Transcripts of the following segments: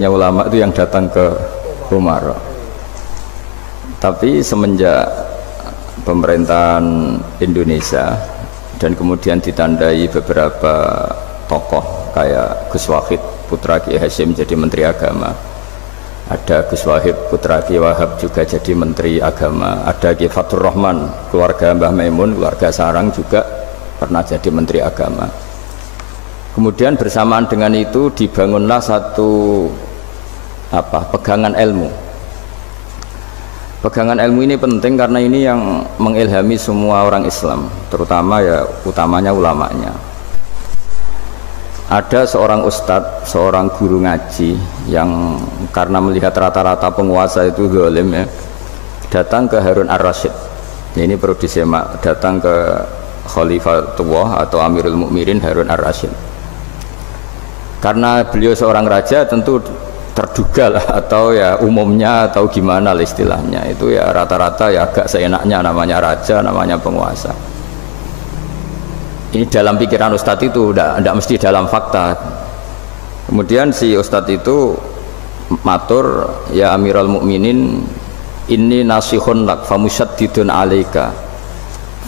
ulama itu yang datang ke Umar. Tapi semenjak pemerintahan Indonesia dan kemudian ditandai beberapa tokoh kayak Gus Wahid putra Ki Hasyim jadi Menteri Agama, ada Gus Wahid putra Ki Wahab juga jadi Menteri Agama, ada Ki Fatur Rahman keluarga Mbah Maimun, keluarga Sarang juga pernah jadi Menteri Agama. Kemudian bersamaan dengan itu dibangunlah satu pegangan ilmu. Pegangan ilmu ini penting karena ini yang mengilhami semua orang Islam, terutama utamanya ulamanya. Ada seorang ustadz, seorang guru ngaji yang karena melihat rata-rata penguasa itu zalim datang ke Harun Ar-Rasyid. Ini perlu disemak, datang ke Khalifatullah atau Amirul Mukminin Harun Ar-Rasyid. Karena beliau seorang raja tentu terduga lah, atau umumnya atau gimana lah istilahnya, itu rata-rata agak seenaknya, namanya raja, namanya penguasa. Ini dalam pikiran ustadz itu, tidak mesti dalam fakta. Kemudian si ustadz itu matur, ya Amirul Mukminin, inni nasihun lak famusyaddidun alaika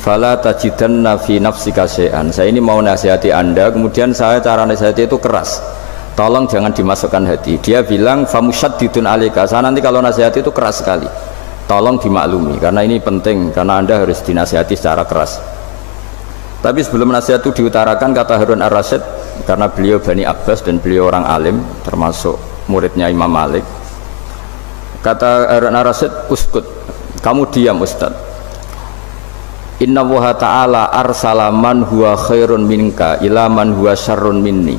fala tajidanna fi nafsika syai'an. Saya ini mau nasihati Anda, kemudian cara nasihati itu keras, tolong jangan dimasukkan hati. Dia bilang famusyaddidun alaika, saya nanti kalau nasihati itu keras sekali, tolong dimaklumi karena ini penting, karena Anda harus dinasihati secara keras. Tapi sebelum nasihat itu diutarakan, kata Harun Ar-Rasyid, karena beliau Bani Abbas dan beliau orang alim termasuk muridnya Imam Malik, kata Harun Ar-Rasyid, uskut, kamu diam Ustadz. Inna Allaha ta'ala arsala man huwa khairun minka ila man huwa syarrun minni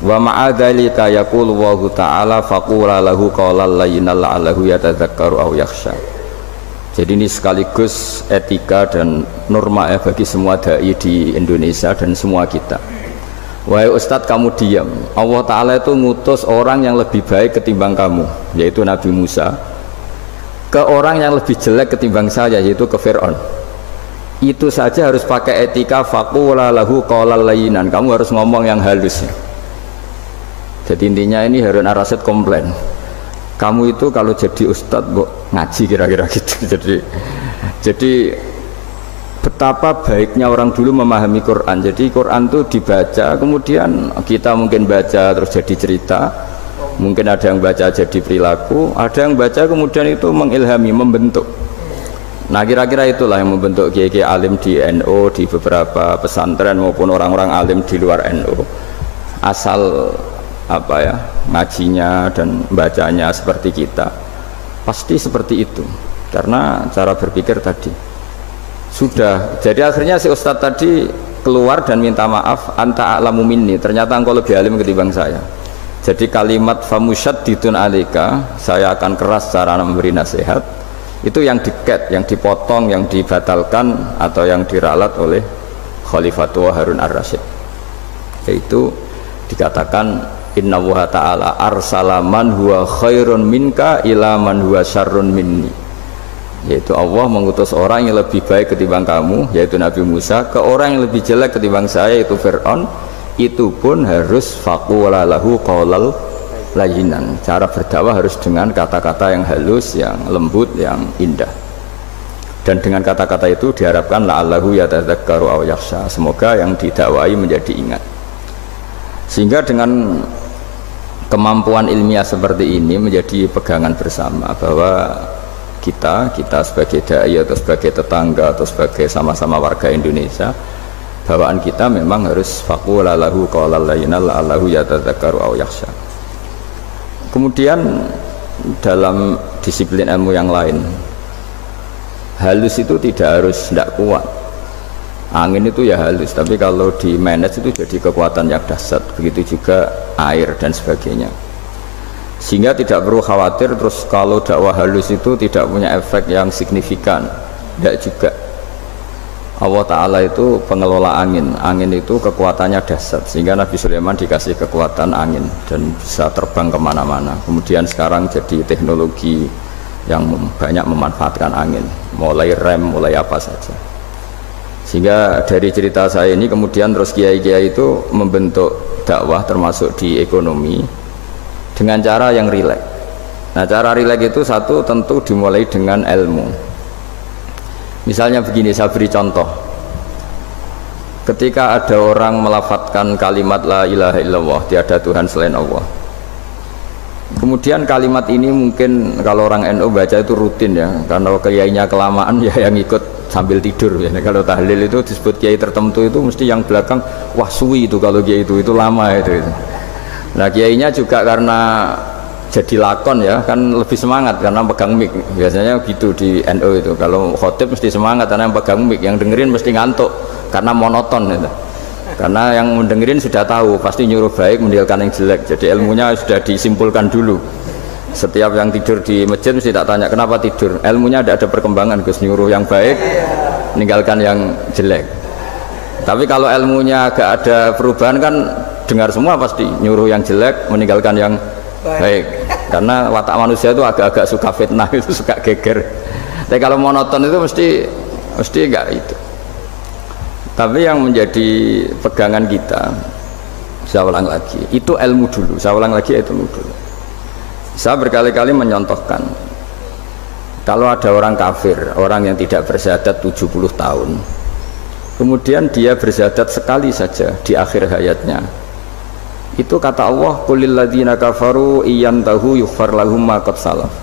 wa ma'adzalika yaqulu Allahu ta'ala faqula lahu qawlan layyinan la'allahu yatadzakkaru aw yakhsha. Jadi ini sekaligus etika dan norma bagi semua dai di Indonesia dan semua kita. Wahai Ustadz, kamu diam. Allah Ta'ala itu ngutus orang yang lebih baik ketimbang kamu, yaitu Nabi Musa, ke orang yang lebih jelek ketimbang saya, yaitu ke Fir'aun. Itu saja harus pakai etika, faqula lahu qawlan layyinan, kamu harus ngomong yang halus. Jadi intinya ini Harun Ar-Rasyid komplain, kamu itu kalau jadi ustadz ngaji kira-kira gitu. Jadi betapa baiknya orang dulu memahami Quran. Jadi Quran itu dibaca, kemudian kita mungkin baca terus jadi cerita, mungkin ada yang baca jadi perilaku, ada yang baca kemudian itu mengilhami, membentuk. Nah kira-kira itulah yang membentuk kiai-kiai alim di NU, di beberapa pesantren maupun orang-orang alim di luar NU. Asal ngajinya dan bacanya seperti kita, pasti seperti itu. Karena cara berpikir tadi sudah. Jadi akhirnya si ustadz tadi keluar dan minta maaf, anta a'lamu minni, ternyata engkau lebih alim ketimbang saya. Jadi kalimat famusyaddidun alika, saya akan keras cara memberi nasihat, itu yang diket, yang dipotong, yang dibatalkan atau yang diralat oleh Khalifatullah Harun Ar-Rasyid. Yaitu dikatakan inna Allaha ta'ala arsala man huwa khairun minka ila man huwa syarrun minni, yaitu Allah mengutus orang yang lebih baik ketimbang kamu, yaitu Nabi Musa, ke orang yang lebih jelek ketimbang saya, yaitu Fir'aun. Itu pun harus faqula lahu qawlal layyinan, cara berdakwah harus dengan kata-kata yang halus, yang lembut, yang indah. Dan dengan kata-kata itu diharapkan la'allahu yatadzakkaru aw yakhsha, semoga yang didakwai menjadi ingat. Sehingga dengan kemampuan ilmiah seperti ini menjadi pegangan bersama bahwa kita sebagai dai atau sebagai tetangga atau sebagai sama-sama warga Indonesia, bawaan kita memang harus faqula lahu qawlan layyinan la'allahu yatadzakkaru aw yakhsha. Kemudian dalam disiplin ilmu yang lain, halus itu tidak kuat. Angin itu ya halus, tapi kalau di manage itu jadi kekuatan yang dahsyat. Begitu juga air dan sebagainya. Sehingga tidak perlu khawatir terus kalau dakwah halus itu tidak punya efek yang signifikan. Tidak juga. Allah Ta'ala itu pengelola angin. Angin itu kekuatannya dahsyat, sehingga Nabi Sulaiman dikasih kekuatan angin dan bisa terbang kemana-mana. Kemudian sekarang jadi teknologi yang banyak memanfaatkan angin, mulai rem, mulai apa saja. Sehingga dari cerita saya ini kemudian terus kiai-kiai itu membentuk dakwah termasuk di ekonomi dengan cara yang rileks. Nah, cara rileks itu satu tentu dimulai dengan ilmu. Misalnya begini, saya beri contoh. Ketika ada orang melafadzkan kalimat la ilaha illallah, tiada Tuhan selain Allah. Kemudian kalimat ini mungkin kalau orang NU baca itu rutin ya, karena kiainya kelamaan ya yang ikut sambil tidur ya. Kalau tahlil itu disebut kiai tertentu itu mesti yang belakang wah suwi itu kalau kiai itu lama itu. Nah, kiainya juga karena jadi lakon ya kan lebih semangat karena pegang mic. Biasanya gitu di NU itu. Kalau khotib mesti semangat karena yang pegang mic, yang dengerin mesti ngantuk karena monoton itu. Karena yang mendengerin sudah tahu pasti nyuruh baik meninggalkan yang jelek. Jadi ilmunya sudah disimpulkan dulu. Setiap yang tidur di masjid mesti tak tanya kenapa tidur. Ilmunya ada perkembangan, Gus, nyuruh yang baik meninggalkan yang jelek. Tapi kalau ilmunya agak ada perubahan kan dengar semua pasti nyuruh yang jelek meninggalkan yang baik. Karena watak manusia itu agak-agak suka fitnah, itu suka geger. Tapi kalau monoton itu mesti enggak itu. Tapi yang menjadi pegangan kita, saya ulang lagi, itu ilmu dulu. Saya ulang lagi, itu ilmu dulu. Saya berkali-kali menyontohkan, kalau ada orang kafir, orang yang tidak bersyahadat 70 tahun, kemudian dia bersyahadat sekali saja di akhir hayatnya, itu kata Allah, qulil ladzina kafaru iyantahu yughfar lahum ma qad salaf.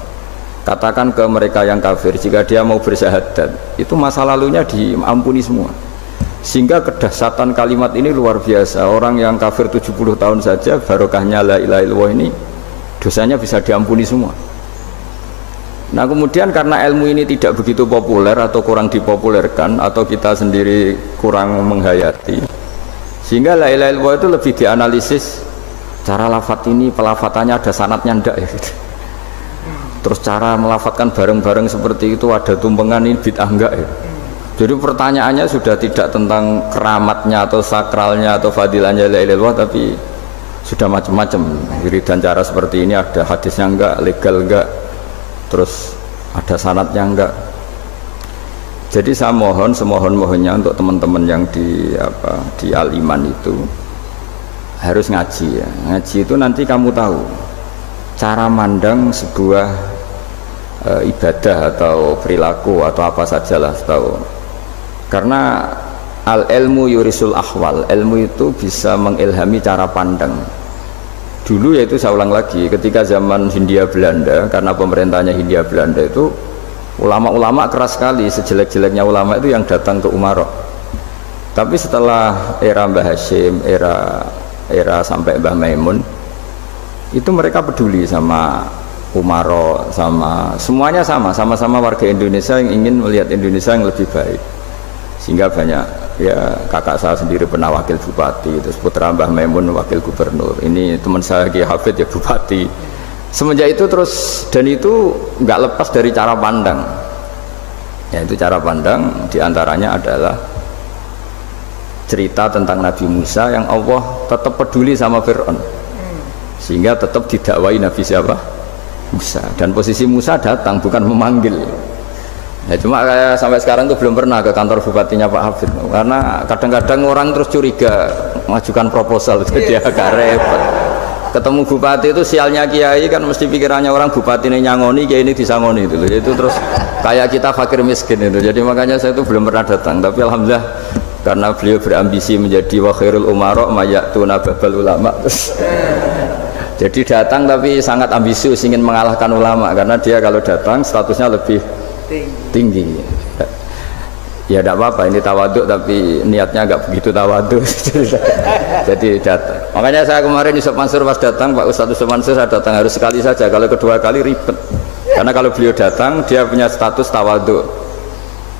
Katakan ke mereka yang kafir, jika dia mau bersyahadat, itu masa lalunya diampuni semua. Sehingga kedahsyatan kalimat ini luar biasa. Orang yang kafir 70 tahun saja barokahnya la ilaha illallah ini dosanya bisa diampuni semua. Nah, kemudian karena ilmu ini tidak begitu populer atau kurang dipopulerkan atau kita sendiri kurang menghayati, sehingga la ilaha illallah itu lebih dianalisis cara lafadz ini, pelafatannya ada sanatnya ndak ya gitu. Terus cara melafatkan bareng-bareng seperti itu ada tumpengan ini bid'ah enggak ya. Jadi pertanyaannya sudah tidak tentang keramatnya atau sakralnya atau fadilahnya la ilaha illallah, tapi sudah macam-macam. Wiridan cara seperti ini ada hadisnya enggak, legal enggak, terus ada sanatnya enggak. Jadi saya mohon semohon-mohonnya untuk teman-teman yang di Al-Iman itu harus ngaji ya. Ngaji itu nanti kamu tahu cara mandang sebuah ibadah atau perilaku atau apa sajalah tahu. Karena al-ilmu yurisul ahwal, ilmu itu bisa mengilhami cara pandang. Dulu yaitu saya ulang lagi, ketika zaman Hindia Belanda, karena pemerintahnya Hindia Belanda itu ulama-ulama keras sekali, sejelek-jeleknya ulama itu yang datang ke Umarok. Tapi setelah era Mbah Hashim, era sampai Mbah Maimun, itu mereka peduli sama Umarok, sama semuanya sama-sama warga Indonesia yang ingin melihat Indonesia yang lebih baik. Sehingga banyak ya, kakak saya sendiri pernah wakil bupati, terus putra Mbah Maimun wakil gubernur, ini teman saya Kiai Hafid ya bupati. Semenjak itu terus, dan itu nggak lepas dari cara pandang, yaitu cara pandang diantaranya adalah cerita tentang Nabi Musa yang Allah tetap peduli sama Fir'aun, sehingga tetap didakwai Nabi siapa? Musa. Dan posisi Musa datang bukan memanggil. Ya, cuma kayak sampai sekarang tuh belum pernah ke kantor bupatinya Pak Hafid, karena kadang-kadang orang terus curiga mengajukan proposal, jadi agak repot. Ketemu bupati itu sialnya kiai kan mesti pikirannya orang bupati ini nyangoni, kiai ini disangoni itu terus kayak kita fakir miskin itu. Jadi makanya saya itu belum pernah datang, tapi alhamdulillah karena beliau berambisi menjadi wa khairul umara mayatuna babal ulama. Jadi datang tapi sangat ambisius ingin mengalahkan ulama, karena dia kalau datang statusnya lebih tinggi. Ya tidak apa-apa, ini tawaduk tapi niatnya agak begitu tawaduk. Jadi datang. Makanya saya kemarin Yusuf Mansur pas datang, Pak Ustadz Yusuf Mansur saya datang harus sekali saja, kalau kedua kali ribet. Karena kalau beliau datang dia punya status tawaduk.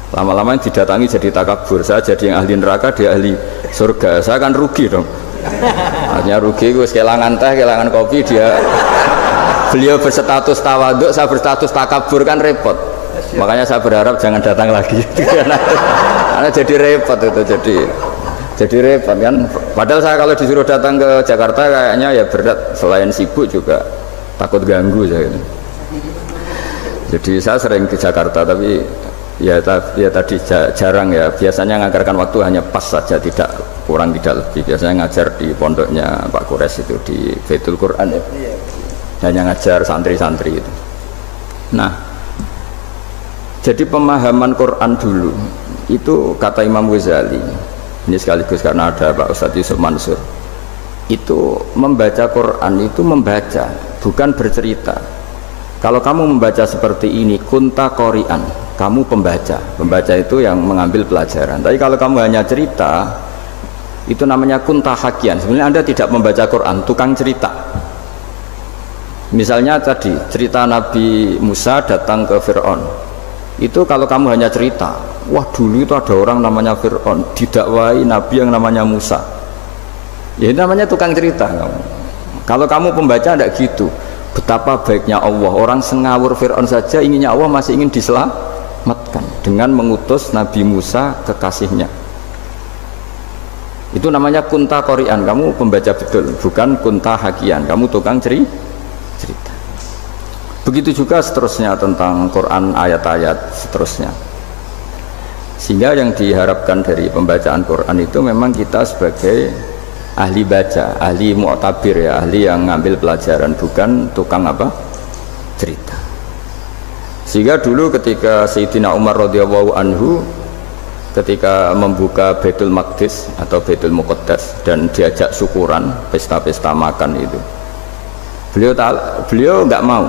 Lama-lama didatangi jadi takabur, saya jadi yang ahli neraka, dia ahli surga. Saya kan rugi dong. Artinya rugi, gue kehilangan teh, kehilangan kopi, beliau berstatus tawaduk, saya berstatus takabur, kan repot. Makanya saya berharap jangan datang lagi. Karena jadi repot itu, jadi repot kan. Padahal saya kalau disuruh datang ke Jakarta kayaknya ya berat, selain sibuk juga takut ganggu saya. Jadi saya sering ke Jakarta tapi ya tadi jarang ya. Biasanya nganggarkan waktu hanya pas saja, tidak kurang tidak lebih. Biasanya ngajar di pondoknya Pak Kures itu di Baitul Quran ya. hanya ngajar santri-santri itu. Nah, jadi pemahaman Quran dulu itu kata Imam Ghazali, ini sekaligus karena ada Pak Ustadz Yusuf Mansur, itu membaca Quran itu membaca, bukan bercerita. Kalau kamu membaca seperti ini, kunta qori'an, kamu pembaca. Pembaca itu yang mengambil pelajaran. Tapi kalau kamu hanya cerita, itu namanya kunta hakian. Sebenarnya Anda tidak membaca Quran, tukang cerita. Misalnya tadi cerita Nabi Musa datang ke Fir'aun. Itu kalau kamu hanya cerita, wah dulu itu ada orang namanya Fir'aun, didakwai Nabi yang namanya Musa. Ya itu namanya tukang cerita kamu. Kalau kamu pembaca tidak gitu. Betapa baiknya Allah, orang sengawur Fir'aun saja inginnya Allah masih ingin diselamatkan dengan mengutus Nabi Musa kekasihnya. Itu namanya kunta qori'an, kamu pembaca betul, bukan kunta hakian, kamu tukang cerita. Begitu juga seterusnya tentang Quran, ayat-ayat seterusnya. Sehingga yang diharapkan dari pembacaan Quran itu memang kita sebagai ahli baca, ahli mu'tabir ya, ahli yang ngambil pelajaran, bukan tukang apa? Cerita. Sehingga dulu ketika Sayyidina Umar radhiyallahu anhu ketika membuka Baitul Maqdis atau Baitul Muqaddas dan diajak syukuran, pesta-pesta makan itu, beliau nggak mau.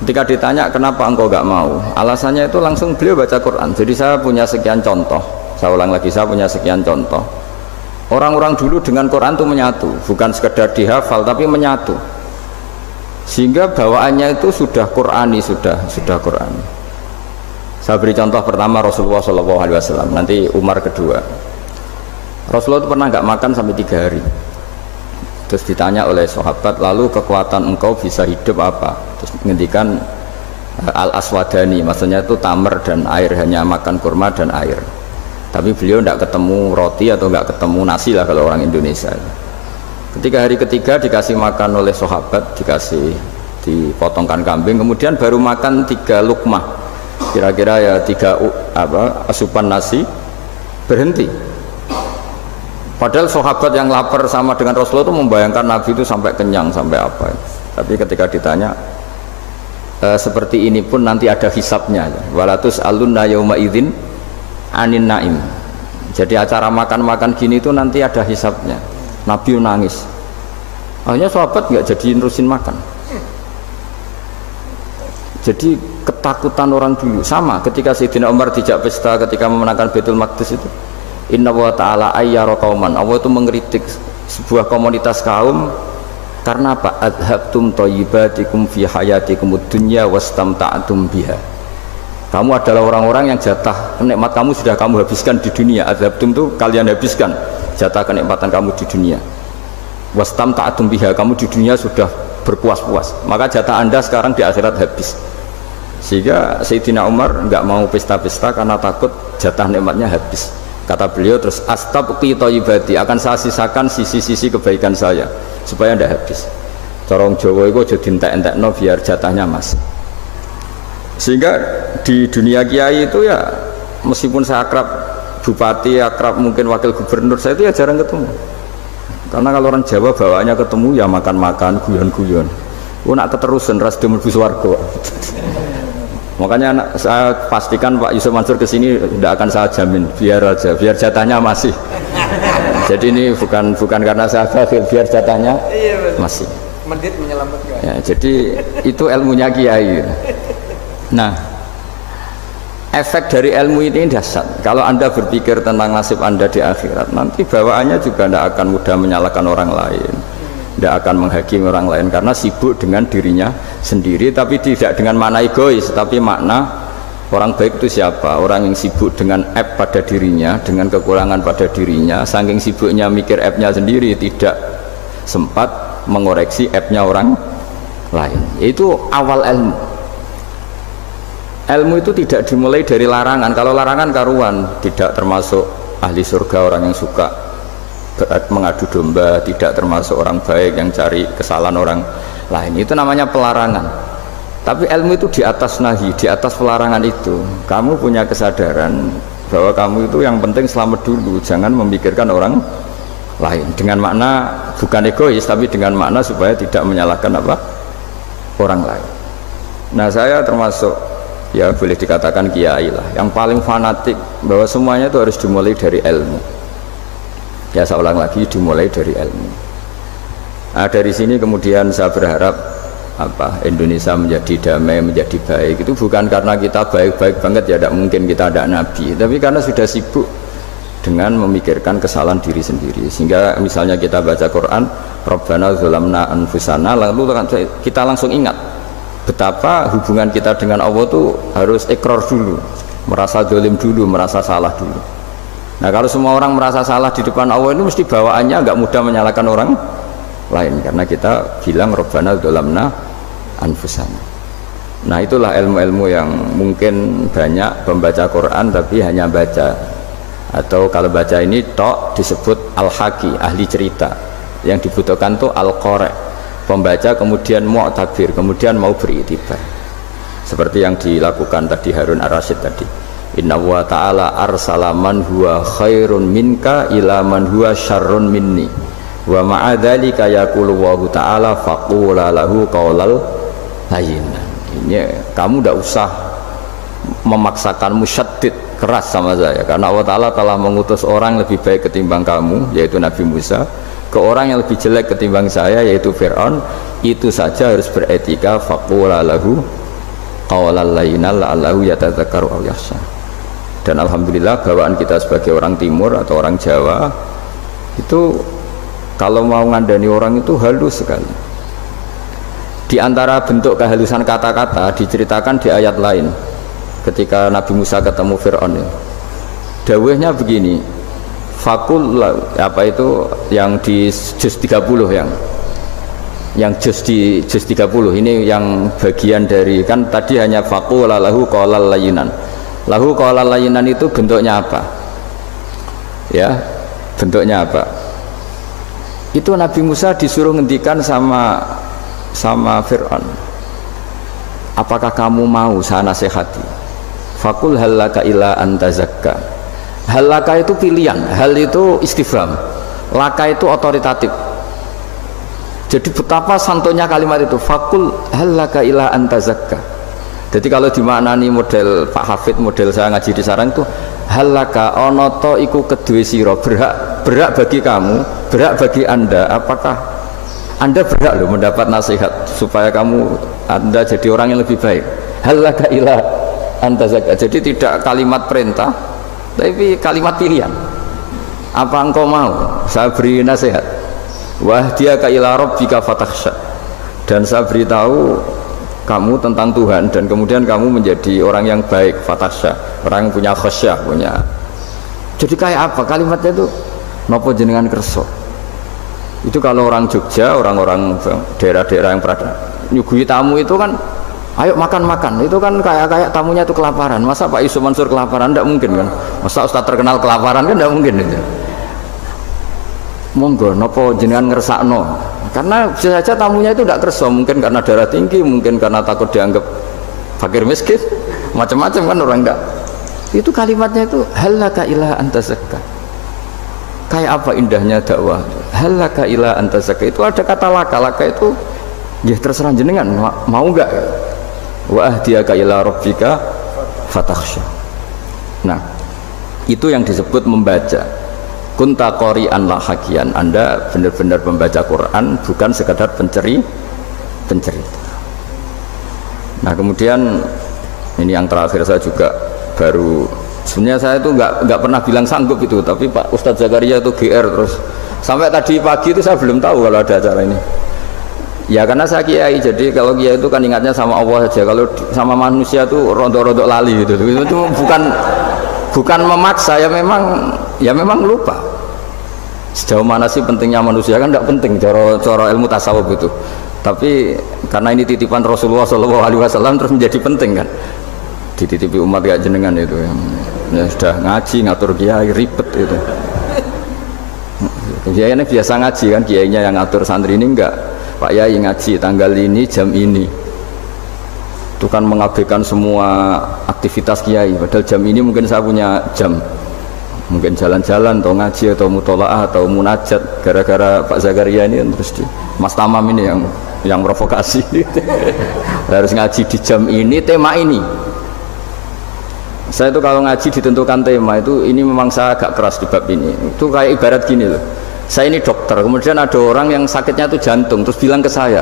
Ketika ditanya kenapa engkau nggak mau, alasannya itu langsung beliau baca Quran. Jadi saya punya sekian contoh, saya ulang lagi, saya punya sekian contoh. Orang-orang dulu dengan Quran itu menyatu, bukan sekedar dihafal tapi menyatu. Sehingga bawaannya itu sudah Qurani, sudah Qurani. Saya beri contoh pertama Rasulullah SAW, nanti Umar kedua. Rasulullah itu pernah nggak makan sampai 3 hari. Terus ditanya oleh sahabat, lalu kekuatan engkau bisa hidup apa? Terus menghentikan al-aswadani, maksudnya itu tamar dan air, hanya makan kurma dan air. Tapi beliau tidak ketemu roti atau nggak ketemu nasi lah kalau orang Indonesia. Ketika hari ketiga dikasih makan oleh sahabat, dipotongkan kambing, kemudian baru makan 3 lukmah, kira-kira ya 3 asupan nasi, berhenti. Padahal sahabat yang lapar sama dengan Rasulullah itu membayangkan Nabi itu sampai kenyang, sampai apa. Tapi ketika ditanya, seperti ini pun nanti ada hisabnya. Walatus alunna yauma idzin anin naim. Jadi acara makan-makan gini itu nanti ada hisabnya. Nabi nangis. Akhirnya sahabat nggak jadi nerusin makan. Jadi ketakutan orang dulu sama ketika Sayyidina Umar dijak pesta ketika memenangkan Baitul Maqdis itu. Inna wa ta'ala ayyara qauman, Allah itu mengkritik sebuah komunitas kaum karena apa? Adhabtum thayyibatikum fi hayatikumud dunya wastamta'tum biha. Kamu adalah orang-orang yang jatah nikmat kamu sudah kamu habiskan di dunia. Adhabtum itu kalian habiskan jatah kenikmatan kamu di dunia. Wastamta'tum biha, kamu di dunia sudah berpuas-puas. Maka jatah Anda sekarang di akhirat habis. Sehingga Sayyidina Umar enggak mau pesta-pesta karena takut jatah nikmatnya habis. Kata beliau terus, astabqi thayyibati, akan saya sisakan sisi-sisi kebaikan saya supaya tidak habis. Corong Jawa itu aja dientek-entekno biar jatahnya masih. Sehingga di dunia kiai itu ya meskipun saya akrab bupati, akrab mungkin wakil gubernur, saya itu ya jarang ketemu. Karena kalau orang Jawa bawaannya ketemu ya makan-makan, guyon-guyon. Nak keterusan ras mlebu swarga. Makanya saya pastikan Pak Yusuf Mansur kesini tidak akan saya jamin, biar aja, biar jatahnya masih. Jadi ini bukan karena saya bakhil, biar jatahnya masih. Medit menyelamatkan. Ya, jadi itu ilmunya kiai. Nah, efek dari ilmu ini dahsyat. Kalau Anda berpikir tentang nasib Anda di akhirat, nanti bawaannya juga tidak akan mudah menyalahkan orang lain, tidak akan menghakimi orang lain karena sibuk dengan dirinya sendiri, tapi tidak dengan makna egois, tapi makna orang baik itu siapa? Orang yang sibuk dengan aib pada dirinya, dengan kekurangan pada dirinya, saking sibuknya mikir aibnya sendiri, tidak sempat mengoreksi aibnya orang lain. Itu awal ilmu. Ilmu itu tidak dimulai dari larangan. Kalau larangan karuan, tidak termasuk ahli surga orang yang suka mengadu domba, tidak termasuk orang baik yang cari kesalahan orang lain. Itu namanya pelarangan. Tapi ilmu itu di atas nahi, di atas pelarangan itu. Kamu punya kesadaran bahwa kamu itu yang penting selamat dulu, jangan memikirkan orang lain, dengan makna bukan egois tapi dengan makna supaya tidak menyalahkan apa orang lain. Nah saya termasuk ya boleh dikatakan kiai lah yang paling fanatik bahwa semuanya itu harus dimulai dari ilmu. Ya saya ulang lagi, dimulai dari ilmu. Nah dari sini kemudian saya berharap Indonesia menjadi damai, menjadi baik itu bukan karena kita baik-baik banget ya, tidak mungkin kita ada nabi, tapi karena sudah sibuk dengan memikirkan kesalahan diri sendiri. Sehingga misalnya kita baca Quran Rabbana dzalamna anfusana, lalu kita langsung ingat betapa hubungan kita dengan Allah itu harus ikrar dulu, merasa zalim dulu, merasa salah dulu. Nah kalau semua orang merasa salah di depan Allah itu mesti bawaannya agak mudah menyalahkan orang lain, karena kita bilang Rabbana dzalamna anfusana. Nah itulah ilmu-ilmu yang mungkin banyak pembaca Quran tapi hanya baca, atau kalau baca ini tok disebut al-haqi, ahli cerita. Yang dibutuhkan tuh al-qari, pembaca kemudian mu'tabir, kemudian mau beriktibar, seperti yang dilakukan tadi Harun ar-Rasyid tadi. Inna wa ta'ala arsala man huwa khairun minka ila man huwa syarrun minni wa ma'adzalika yaqulu wa ta'ala faqula lahu qaulal layyinan. Ini kamu tidak usah memaksakan musyaddid keras sama saya, karena Allah Ta'ala telah mengutus orang lebih baik ketimbang kamu, yaitu Nabi Musa, ke orang yang lebih jelek ketimbang saya, yaitu Fir'aun. Itu saja harus beretika. Faqula lahu qawlal layyinan la'allahu yatadzakkaru aw yakhsha. Dan alhamdulillah bawaan kita sebagai orang timur atau orang Jawa itu kalau mau ngandani orang itu halus sekali. Di antara bentuk kehalusan kata-kata diceritakan di ayat lain ketika Nabi Musa ketemu Fir'aun, dawuhnya begini, fakul apa itu yang di juz 30, yang juz di juz 30 ini yang bagian dari, kan tadi hanya fakul lahu qaulal layyinan. Lahu qaulal layyinan itu bentuknya apa? Ya, bentuknya apa? Itu Nabi Musa disuruh ngendikan sama Fir'aun, apakah kamu mau saya nasihati? Fakul halaka ila antazakka. Halaka itu pilihan, hal itu istifham, laka itu otoritatif. Jadi betapa santunya kalimat itu, fakul halaka ila antazakka. Jadi kalau dimaknani model Pak Hafid, model saya ngaji di sarang itu, halaka onoto iku kedue sira, berhak bagi kamu, berhak bagi anda, apakah anda berhak loh mendapat nasihat supaya anda jadi orang yang lebih baik. Halaka ila antazakka. Jadi tidak kalimat perintah tapi kalimat pilihan. Apa engkau mau saya beri nasihat? Wahdiyaka ila rabbika fatakhsha. Dan saya beritahu kamu tentang Tuhan dan kemudian kamu menjadi orang yang baik, fatakhsha, orang yang punya khasyah, punya. Jadi kayak apa kalimatnya itu? Napa jenengan kersa? Itu kalau orang Jogja, orang-orang daerah-daerah yang pernah nyuguhi tamu itu kan, ayo makan-makan, itu kan kayak tamunya itu kelaparan. Masa Pak Yusuf Mansur kelaparan? Tidak mungkin kan. Masa Ustaz terkenal kelaparan kan? Tidak mungkin itu. Monggo, nopo jenengan ngersakno. Karena bisa saja tamunya itu tidak kerso, mungkin karena darah tinggi, mungkin karena takut dianggap fakir miskin, macam-macam kan orang enggak. Itu kalimatnya itu halaka ila antazakka. Kayak apa indahnya dakwah. Halaka ila antazakka, itu ada kata laka itu ya terserah jenengan mau enggak. Wa ahdiyaka ila rabbika fatakhsha. Nah, itu yang disebut membaca. Kunta qori'an la hakian, Anda benar-benar membaca Quran, bukan sekadar pencerita. Nah, kemudian ini yang terakhir saya juga baru, sebenarnya saya itu nggak pernah bilang sanggup itu, tapi Pak Ustadz Zakaria itu GR terus sampai tadi pagi itu saya belum tahu kalau ada acara ini. Ya karena saya kiai, jadi kalau kiai itu kan ingatnya sama Allah saja, kalau sama manusia itu rontok-rontok lali gitu. Itu bukan memaksa, ya memang lupa. Sejauh mana sih pentingnya manusia kan tidak penting cara ilmu tasawuf itu. Tapi karena ini titipan Rasulullah SAW terus menjadi penting kan. Dititipi umat kayak jenengan itu ya sudah ngaji ngatur kiai ribet itu. Kiai ini biasa ngaji kan, kiainya yang ngatur, santri ini enggak. Pak Yai ngaji tanggal ini jam ini. Itu kan mengabaikan semua aktivitas kiai, padahal jam ini mungkin saya punya jam mungkin jalan-jalan atau ngaji atau mutolaah atau munajat gara-gara Pak Zakaria ini terus Mas Tamam ini yang provokasi harus ngaji di jam ini tema ini. Saya itu kalau ngaji ditentukan tema itu ini memang saya agak keras di bab ini. Itu kayak ibarat gini loh, saya ini dokter, kemudian ada orang yang sakitnya itu jantung terus bilang ke saya,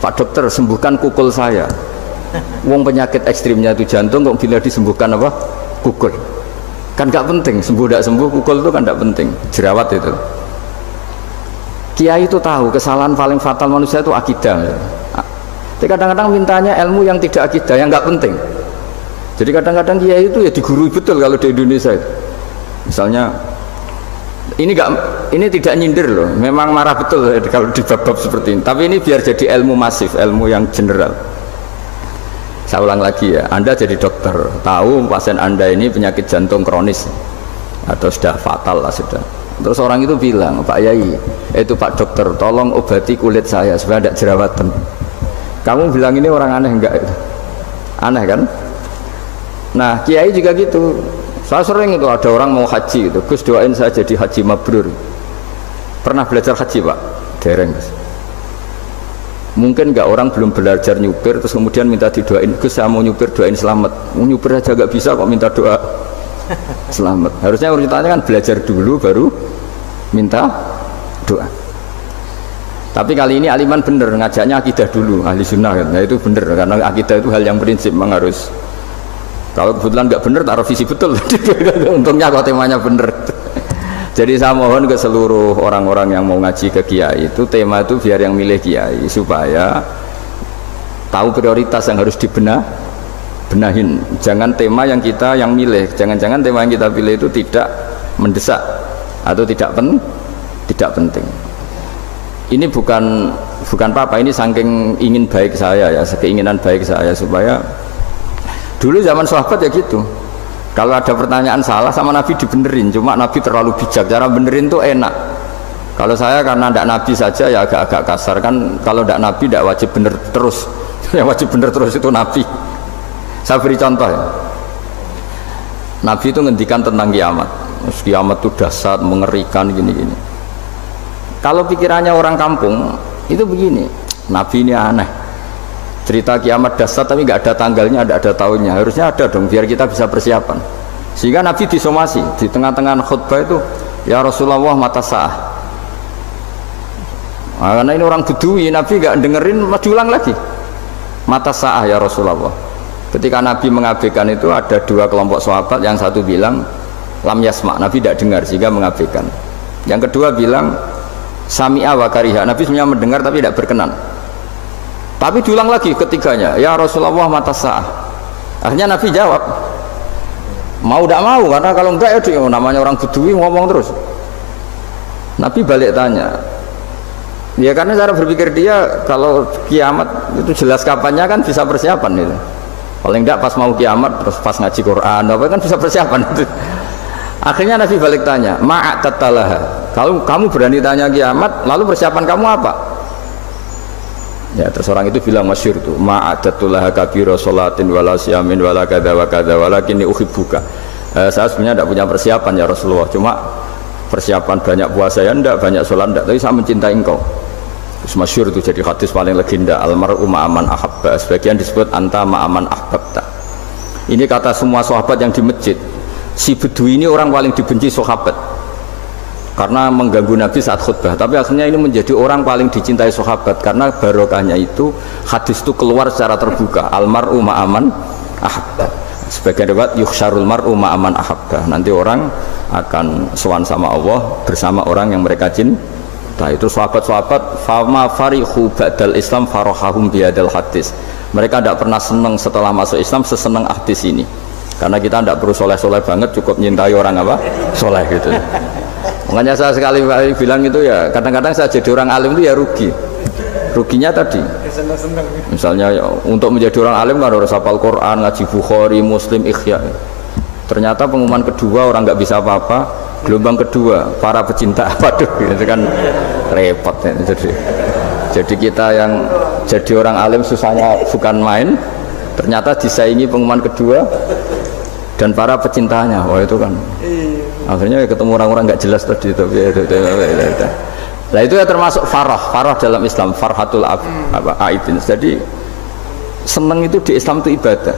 Pak dokter sembuhkan kukul saya. Wong penyakit ekstrimnya itu jantung kok bila disembuhkan apa? Kukul. Kan gak penting, sembuh tidak sembuh, kukul itu kan gak penting, jerawat itu. Kiai itu tahu kesalahan paling fatal manusia itu akidah. Tapi kadang-kadang mintanya ilmu yang tidak akidah, yang gak penting. Jadi kadang-kadang kiai itu ya digurui betul kalau di Indonesia itu. Misalnya, ini tidak nyindir loh, memang marah betul kalau di bab-bab seperti ini. Tapi ini biar jadi ilmu masif, ilmu yang general. Saya ulang lagi ya, Anda jadi dokter, tahu pasien Anda ini penyakit jantung kronis atau sudah fatal lah sudah. Terus orang itu bilang, Pak Yai, itu Pak dokter, tolong obati kulit saya supaya tidak jerawatan. Kamu bilang ini orang aneh enggak? Aneh kan? Nah, kiai juga gitu. Saya sering itu ada orang mau haji gitu, Gus doain saya jadi haji mabrur. Pernah belajar haji Pak? Dereng Gus. Mungkin enggak orang belum belajar nyupir terus kemudian minta didoain, Gus saya mau nyupir doain selamat. Mau nyupir aja enggak bisa kok minta doa selamat. Harusnya urutannya kan belajar dulu baru minta doa. Tapi kali ini aliman bener ngajaknya akidah dulu, ahli sunnah kan. Nah, itu bener karena akidah itu hal yang prinsip memang harus. Kalau kebetulan enggak bener taruh visi betul. Untungnya kok temanya bener. Jadi saya mohon ke seluruh orang-orang yang mau ngaji ke kiai itu tema itu biar yang milih kiai supaya tahu prioritas yang harus benahin. Jangan tema yang kita yang milih, jangan-jangan tema yang kita pilih itu tidak mendesak atau tidak penting. Ini bukan apa-apa, ini saking ingin baik saya ya, keinginan baik saya supaya dulu zaman sahabat ya gitu. Kalau ada pertanyaan salah sama Nabi dibenerin, cuma Nabi terlalu bijak, cara benerin tuh enak. Kalau saya karena tidak Nabi saja ya agak-agak kasar kan, kalau tidak Nabi tidak wajib bener terus. Yang wajib bener terus itu Nabi. Saya beri contoh ya. Nabi itu ngendikan tentang kiamat. Kiamat itu dahsyat, mengerikan gini-gini. Kalau pikirannya orang kampung itu begini, Nabi ini aneh. Cerita kiamat dahsyat tapi nggak ada tanggalnya, ada tahunnya. Harusnya ada dong biar kita bisa persiapan. Sehingga Nabi disomasi di tengah-tengah khutbah itu, ya Rasulullah mata sa'ah. Nah, karena ini orang Bedui, Nabi nggak dengerin, diulang lagi. Mata sa'ah ya Rasulullah. Ketika Nabi mengabaikan itu ada dua kelompok sahabat, yang satu bilang lam yasma, Nabi tidak dengar sehingga mengabaikan. Yang kedua bilang sami'a wa kariha, Nabi sebenarnya mendengar tapi tidak berkenan. Tapi diulang lagi ketiganya, ya Rasulullah mata sa'ah. Akhirnya Nabi jawab, mau tidak mau, karena kalau enggak ya namanya orang Bedui ngomong terus. Nabi balik tanya, ya karena cara berpikir dia kalau kiamat itu jelas kapannya kan bisa persiapan itu. Paling enggak pas mau kiamat terus pas ngaji Quran apa kan bisa persiapan itu. Akhirnya Nabi balik tanya, ma'atatalaha, kalau kamu berani tanya kiamat lalu persiapan kamu apa? Ya terus orang itu bilang masyhur tuh, ma'adatullah kabira sholatin wala siyamin wala kadza wa kadza walakinni uhibbuka. Saya sebenarnya tidak punya persiapan ya Rasulullah, cuma persiapan banyak puasa ya enggak, banyak sholat enggak, tapi saya mencintai engkau. Terus masyhur itu jadi hadis paling legenda, almar'u ma'aman ahabba, sebagian disebut anta ma'aman ahbabta. Ini kata semua sahabat yang di masjid. Si Bedui ini orang paling dibenci sahabat karena mengganggu Nabi saat khutbah, tapi akhirnya ini menjadi orang paling dicintai sahabat karena barokahnya itu hadis itu keluar secara terbuka, almar'u ma'aman ahabba. Sebagian riwayat yuhsyarul mar'u ma'aman ahabba, nanti orang akan sowan sama Allah bersama orang yang mereka cinta. Itu sahabat-sahabat fama farihu ba'dal Islam farahahum biadal hadis, mereka tidak pernah senang setelah masuk Islam sesenang hadis ini, karena kita tidak perlu soleh-soleh banget, cukup menyintai orang apa? Soleh gitu. Makanya saya sekali bilang itu ya, kadang-kadang saya jadi orang alim itu ya ruginya tadi. Misalnya ya, untuk menjadi orang alim kan harus hafal Quran, ngaji Bukhari, Muslim, Ikhya. Ternyata pengumuman kedua orang nggak bisa apa-apa, gelombang kedua para pecinta, waduh itu kan repot ya. Jadi kita yang jadi orang alim susahnya bukan main, ternyata disaingi pengumuman kedua dan para pecintanya, wah itu kan Akhirnya ketemu orang-orang nggak jelas tadi itu. Nah itu ya termasuk farah dalam Islam, farhatul aibin. Jadi senang itu di Islam itu ibadah.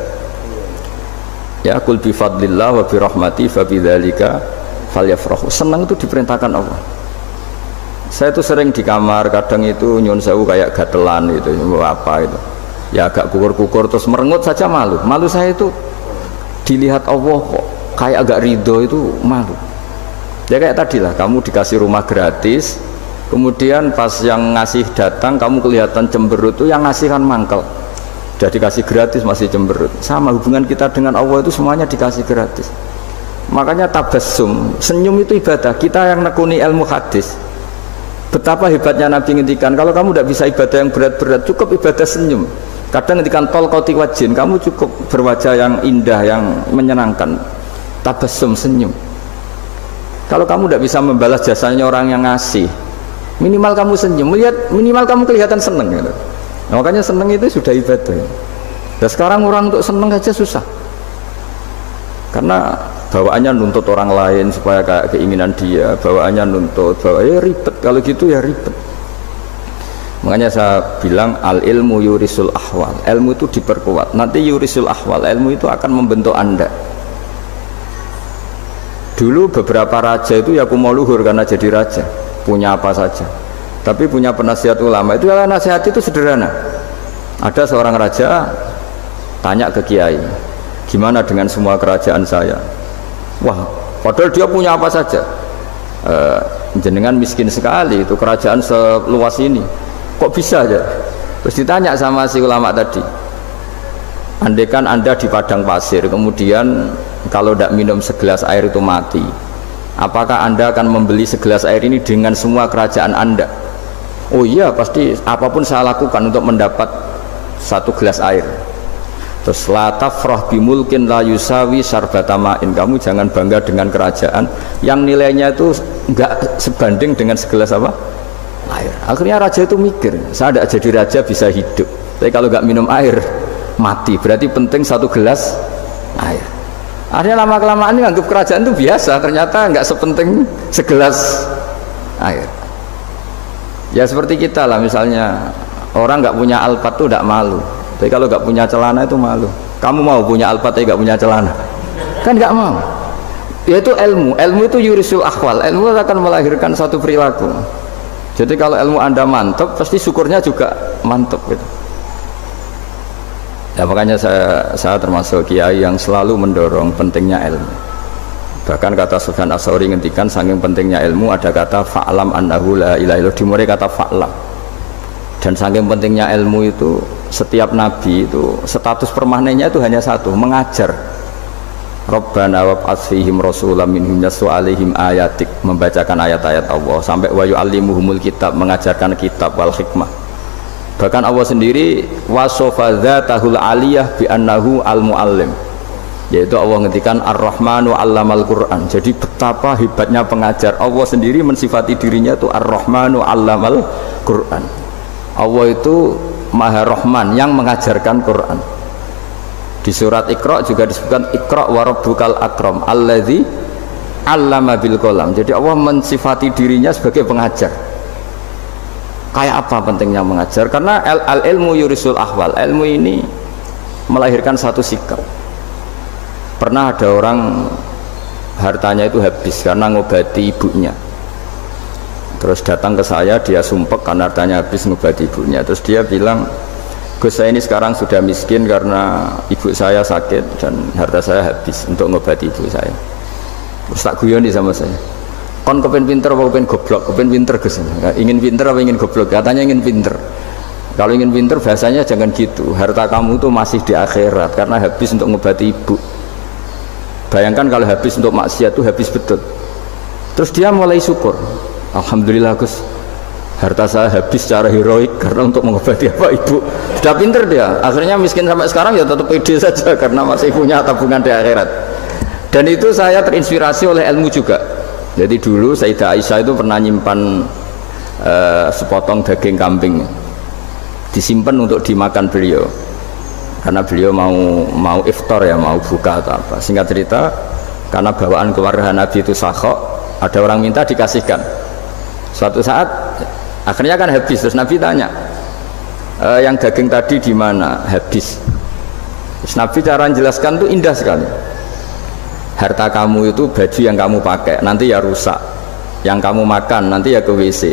Ya qul bi fadlillah wa bi rahmati fa bidzalika falyafrahu. Senang itu diperintahkan Allah. Saya itu sering di kamar, kadang itu nyun sewu kayak gatelan itu, apa itu. Ya agak kukur-kukur terus merengut saja malu. Malu saya itu dilihat Allah kok kayak agak ridho itu malu. Ya kayak tadi lah, kamu dikasih rumah gratis, kemudian pas yang ngasih datang kamu kelihatan cemberut, itu yang ngasih kan mangkel. Sudah dikasih gratis masih cemberut. Sama hubungan kita dengan Allah itu semuanya dikasih gratis. Makanya tabassum, senyum itu ibadah. Kita yang nekuni ilmu hadis, betapa hebatnya Nabi ngendikan, kalau kamu tidak bisa ibadah yang berat-berat, cukup ibadah senyum. Kadang ngendikan tol koti wajin, kamu cukup berwajah yang indah, yang menyenangkan, tabassum, senyum. Kalau kamu tidak bisa membalas jasanya orang yang ngasih, minimal kamu senyum, lihat minimal kamu kelihatan seneng gitu. Nah, makanya seneng itu sudah ibadah. Dan sekarang orang untuk seneng aja susah, karena bawaannya nuntut orang lain supaya kayak keinginan dia, bawaannya nuntut, ya ribet. Kalau gitu ya ribet. Makanya saya bilang al ilmu yurisul ahwal, ilmu itu diperkuat. Nanti yurisul ahwal, ilmu itu akan membentuk Anda. Dulu beberapa raja itu ya mau luhur karena jadi raja, punya apa saja. Tapi punya penasihat ulama itu ya nasihat itu sederhana. Ada seorang raja tanya ke kiai, gimana dengan semua kerajaan saya? Wah, padahal dia punya apa saja. Jenengan miskin sekali, itu kerajaan seluas ini. Kok bisa aja? Terus ditanya sama si ulama tadi, andaikan Anda di padang pasir, kemudian kalau tidak minum segelas air itu mati, apakah Anda akan membeli segelas air ini dengan semua kerajaan Anda? Oh iya, pasti apapun saya lakukan untuk mendapat satu gelas air. Terus la tafrah bimulkin la yusawi sarbatamain, kamu jangan bangga dengan kerajaan yang nilainya itu enggak sebanding dengan segelas apa? Air. Akhirnya raja itu mikir, saya tidak jadi raja bisa hidup, tapi kalau nggak minum air mati, berarti penting satu gelas air. Akhirnya lama-kelamaan ini anggap kerajaan itu biasa, ternyata nggak sepenting segelas air. Ya seperti kita lah, misalnya orang nggak punya alpat itu tidak malu, tapi kalau nggak punya celana itu malu. Kamu mau punya alpat tapi nggak punya celana? Kan nggak mau. Yaitu ilmu, ilmu itu yurisul akhwal, ilmu akan melahirkan satu perilaku. Jadi kalau ilmu Anda mantap, pasti syukurnya juga mantap gitu. Ya makanya saya termasuk kiai yang selalu mendorong pentingnya ilmu. Bahkan kata Sufyan Ats-Tsauri ngendikan saking pentingnya ilmu, ada kata fa'lam annahu la ilaha illallah, dimulai kata fa'lam. Dan saking pentingnya ilmu itu, setiap nabi itu status permanennya itu hanya satu, mengajar. Rabbana wab'ats fihim rasulam minhum yatlu 'alaihim ayatik, membacakan ayat-ayat Allah, sampai wa yu'allimuhumul kitab, mengajarkan kitab wal hikmah. Bahkan Allah sendiri wasofa dzatahul aliyah bi annahu al muallim, yaitu Allah ngendikan ar-rahmanu 'allamal Qur'an. Jadi betapa hebatnya pengajar. Allah sendiri mensifati dirinya itu ar-rahmanu 'allamal Qur'an. Allah itu Maha Rahman yang mengajarkan Quran. Di surat Iqra juga disebutkan Iqra wa rabbukal akram alladzi 'allama bil qalam. Jadi Allah mensifati dirinya sebagai pengajar. Kayak apa pentingnya mengajar? Karena al ilmu yurisul ahwal. Ilmu ini melahirkan satu sikap. Pernah ada orang hartanya itu habis karena ngobati ibunya. Terus datang ke saya, dia sumpek karena hartanya habis ngobati ibunya. Terus dia bilang, Gus, saya ini sekarang sudah miskin karena ibu saya sakit dan harta saya habis untuk ngobati ibu saya. Terus tak guyon sama saya, kon kepen pinter apa kepen goblok? Kepen pinter Gus. Ingin pinter apa ingin goblok? Katanya ingin pinter. Kalau ingin pinter bahasanya jangan gitu, harta kamu itu masih di akhirat karena habis untuk ngobati ibu. Bayangkan kalau habis untuk maksiat itu habis betul. Terus dia mulai syukur, alhamdulillah Gus, harta saya habis secara heroik karena untuk mengobati apa ibu. Sudah pinter dia, akhirnya miskin sampai sekarang ya tetap pede saja karena masih punya tabungan di akhirat. Dan itu saya terinspirasi oleh ilmu juga. Jadi dulu Sayyidah Aisyah itu pernah nyimpan sepotong daging kambing, disimpan untuk dimakan beliau karena beliau mau iftar ya, mau buka atau apa. Singkat cerita karena bawaan keluarga Nabi itu sakhok, ada orang minta dikasihkan. Suatu saat akhirnya kan habis, terus Nabi tanya, yang daging tadi di mana? Habis. Terus Nabi cara menjelaskan itu indah sekali. Harta kamu itu baju yang kamu pakai nanti ya rusak, yang kamu makan nanti ya ke WC.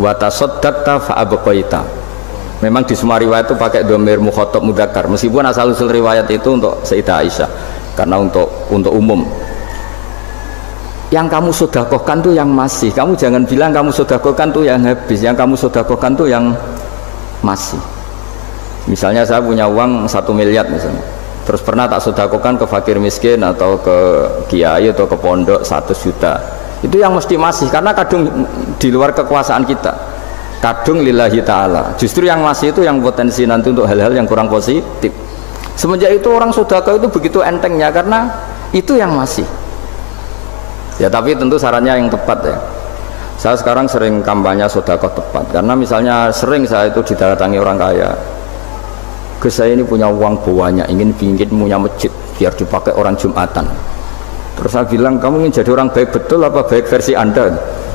Wa tasaddaqta fa abqaita. Memang di semua riwayat itu pakai dhamir mukhatab mudzakkar, meskipun asal usul riwayat itu untuk Sayyidah Aisyah, karena untuk umum. Yang kamu sedekahkan tuh yang masih, kamu jangan bilang kamu sedekahkan tuh yang habis, yang kamu sedekahkan tuh yang masih. Misalnya saya punya uang 1 miliar misalnya, terus pernah tak sedekahkan ke fakir miskin atau ke kiai atau ke pondok 100 juta, itu yang mesti masih, karena kadung di luar kekuasaan kita, kadung lillahi ta'ala. Justru yang masih itu yang potensi nanti untuk hal-hal yang kurang positif. Semenjak itu orang sedekah itu begitu entengnya, karena itu yang masih. Ya tapi tentu sarannya yang tepat ya. Saya sekarang sering kampanye sedekah tepat, karena misalnya sering saya itu didatangi orang kaya, Gus saya ini punya uang banyak, ingin punya masjid biar dipakai orang Jumatan. Terus saya bilang, kamu ingin jadi orang baik betul apa baik versi Anda?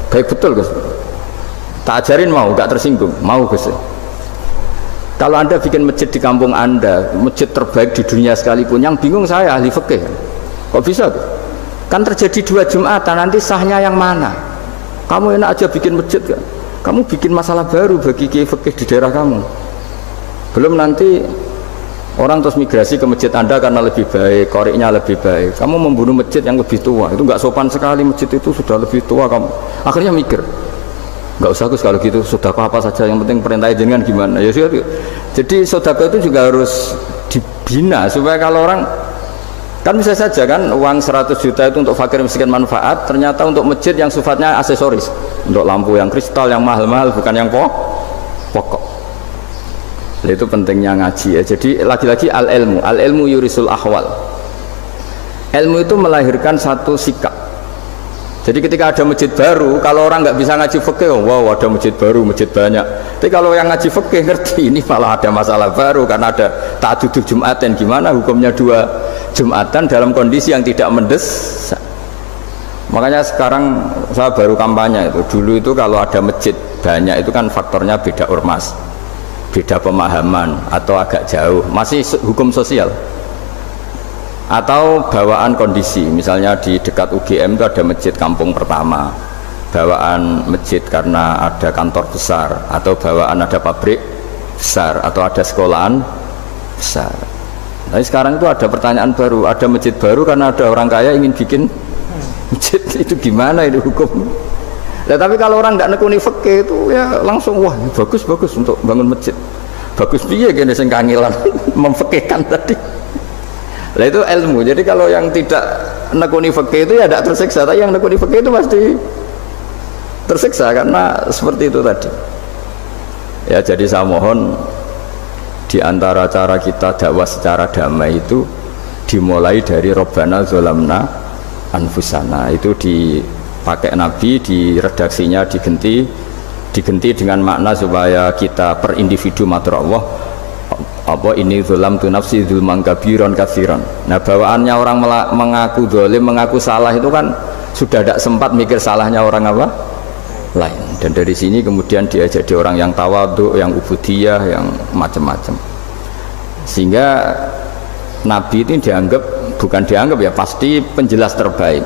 Baik betul Gus. Tak ajarin mau, gak tersinggung, mau Gus. Kalau Anda bikin masjid di kampung Anda, masjid terbaik di dunia sekalipun, yang bingung saya ahli fikih. Kok bisa Gus? Kan terjadi 2 Jumatan, nanti sahnya yang mana? Kamu enak aja bikin masjid kan? Kamu bikin masalah baru bagi kiai fikih di daerah kamu. Belum nanti orang terus migrasi ke masjid Anda karena lebih baik, koriknya lebih baik. Kamu membunuh masjid yang lebih tua, itu nggak sopan sekali, masjid itu sudah lebih tua kamu. Akhirnya mikir, nggak usah Gus kalau gitu, sedekah apa saja, yang penting perintahnya jenengan gimana. Ya sudah. Jadi sedekah itu juga harus dibina supaya kalau orang, kan bisa saja kan uang 100 juta itu untuk fakir miskin manfaat, ternyata untuk masjid yang sifatnya aksesoris, untuk lampu yang kristal yang mahal-mahal, bukan yang pokok. Itu pentingnya ngaji ya. Jadi lagi-lagi al ilmu yurisul ahwal. Ilmu itu melahirkan satu sikap. Jadi ketika ada masjid baru, kalau orang nggak bisa ngaji fikih, oh, wow ada masjid baru, masjid banyak. Tapi kalau yang ngaji fikih ngerti, ini malah ada masalah baru karena ada ta'addudul Jum'atan. Gimana hukumnya 2 Jumatan dalam kondisi yang tidak mendesak? Makanya sekarang saya baru kampanye itu. Dulu itu kalau ada masjid banyak itu kan faktornya beda ormas, beda pemahaman atau agak jauh, masih hukum sosial atau bawaan kondisi. Misalnya di dekat UGM itu ada masjid kampung pertama, bawaan masjid karena ada kantor besar, atau bawaan ada pabrik besar, atau ada sekolahan besar. Nah sekarang itu ada pertanyaan baru, ada masjid baru karena ada orang kaya ingin bikin masjid, itu gimana itu hukum? Nah, tapi kalau orang nggak nekuni fikih itu ya langsung wah bagus untuk bangun masjid. Bagus piye gini sing kangelan memfikihkan tadi. Nah itu ilmu. Jadi kalau yang tidak nekuni fikih itu ya tidak tersiksa, tapi yang nekuni fikih itu pasti tersiksa karena seperti itu tadi. Ya jadi saya mohon, di antara cara kita dakwah secara damai itu dimulai dari Rabbana zolamna anfusana, itu dipakai Nabi, di redaksinya diganti dengan makna supaya kita per individu matur Allah, apa ini zolam tu nafsi zulman kabiron katsiran. Nah bawaannya orang mengaku zalim, mengaku salah itu kan sudah tidak sempat mikir salahnya orang apa lain, dan dari sini kemudian dia jadi orang yang tawadhu, yang ubudiyah, yang macam-macam. Sehingga Nabi itu bukan dianggap ya, pasti penjelas terbaik.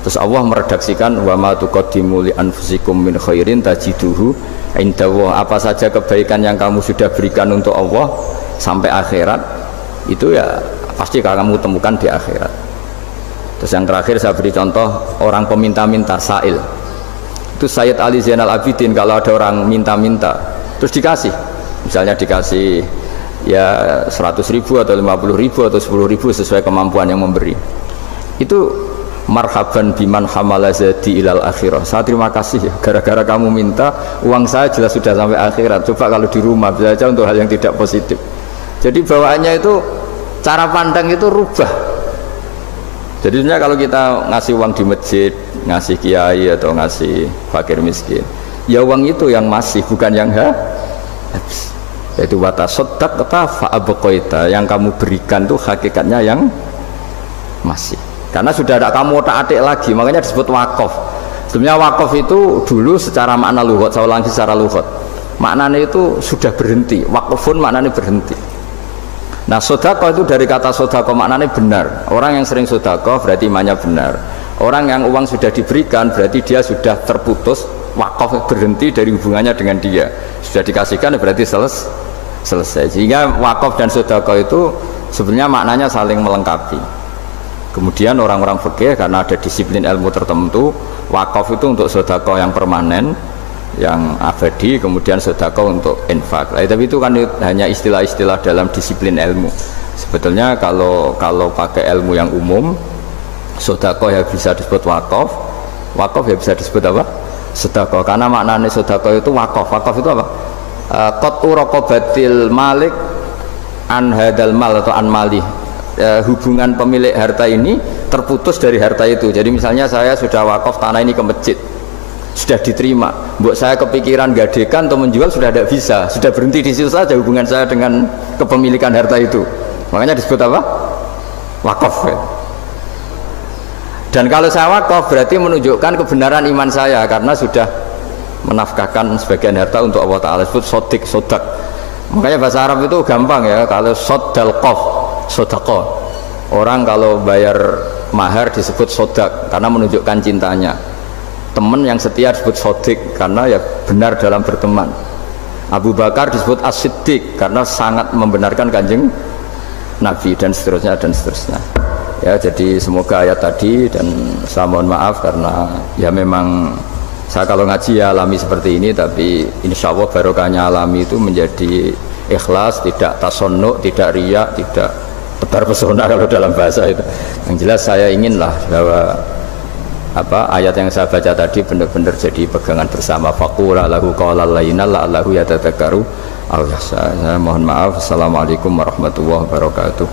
Terus Allah meredaksikan wa ma tuqaddimu li anfusikum min khairin tajiduhu indallah. Apa saja kebaikan yang kamu sudah berikan untuk Allah sampai akhirat, itu ya pasti kamu temukan di akhirat. Terus yang terakhir saya beri contoh orang peminta-minta, sa'il. Itu Sayyid Ali Zainal Abidin, kalau ada orang minta-minta terus dikasih, misalnya dikasih ya 100.000 atau 50.000 atau 10.000 sesuai kemampuan yang memberi, itu marhaban biman hamala zadi ilal akhirah. Saya terima kasih ya, gara-gara kamu minta uang saya jelas sudah sampai akhirat. Coba kalau di rumah bisa aja untuk hal yang tidak positif. Jadi bawaannya itu cara pandang itu rubah. Jadi sebenarnya kalau kita ngasih uang di masjid, ngasih kiai atau ngasih fakir miskin, ya uang itu yang masih, bukan yang habis. Yaitu watasodak fa abqaita, yang kamu berikan tuh hakikatnya yang masih. karena sudah ada kamu otak-atik lagi, makanya disebut wakaf. Sebenarnya wakaf itu dulu secara makna lughat, saya ulangi secara lughat, maknanya itu sudah berhenti. Wakafun maknanya berhenti. Nah sodako itu dari kata sodako maknanya benar. Orang yang sering sodako berarti imannya benar. Orang yang uang sudah diberikan berarti dia sudah terputus, wakaf, berhenti dari hubungannya dengan dia. Sudah dikasihkan berarti selesai. Sehingga wakaf dan sodako itu sebenarnya maknanya saling melengkapi. Kemudian orang-orang fikih karena ada disiplin ilmu tertentu, wakaf itu untuk sodako yang permanen, yang abadi, kemudian sodako untuk infak. Tapi itu kan hanya istilah-istilah dalam disiplin ilmu. Sebetulnya kalau pakai ilmu yang umum, sodako ya bisa disebut wakaf, wakaf ya bisa disebut apa? Sodako. Karena maknanya sodako itu wakaf. Wakaf itu apa? Qat'u raqabatil malik an hadal mal atau an malih. Hubungan pemilik harta ini terputus dari harta itu. Jadi misalnya saya sudah wakaf tanah ini ke masjid, sudah diterima, buat saya kepikiran gadekan atau menjual sudah tidak bisa, sudah berhenti di situ saja hubungan saya dengan kepemilikan harta itu. Makanya disebut apa? Wakaf. Dan kalau saya wakaf berarti menunjukkan kebenaran iman saya karena sudah menafkahkan sebagian harta untuk Allah Ta'ala, disebut sodik, sodak. Makanya bahasa Arab itu gampang ya, kalau sodal qaf, sodako, orang kalau bayar mahar disebut sodak karena menunjukkan cintanya. Teman yang setia disebut sodik karena ya benar dalam berteman. Abu Bakar disebut as-siddiq karena sangat membenarkan kanjeng Nabi, dan seterusnya dan seterusnya. Ya, jadi semoga ayat tadi, dan saya mohon maaf karena ya memang saya kalau ngaji ya alami seperti ini, tapi insya Allah barokahnya alami itu menjadi ikhlas, tidak tasonnuk, tidak riak, tidak tebar pesona kalau dalam bahasa itu. Yang jelas saya inginlah bahwa ayat yang saya baca tadi benar-benar jadi pegangan bersama. Faqula lahu qawlan layyinan la'allahu yatadzakkaru aw yakhsha. Saya mohon maaf. Assalamualaikum warahmatullahi wabarakatuh.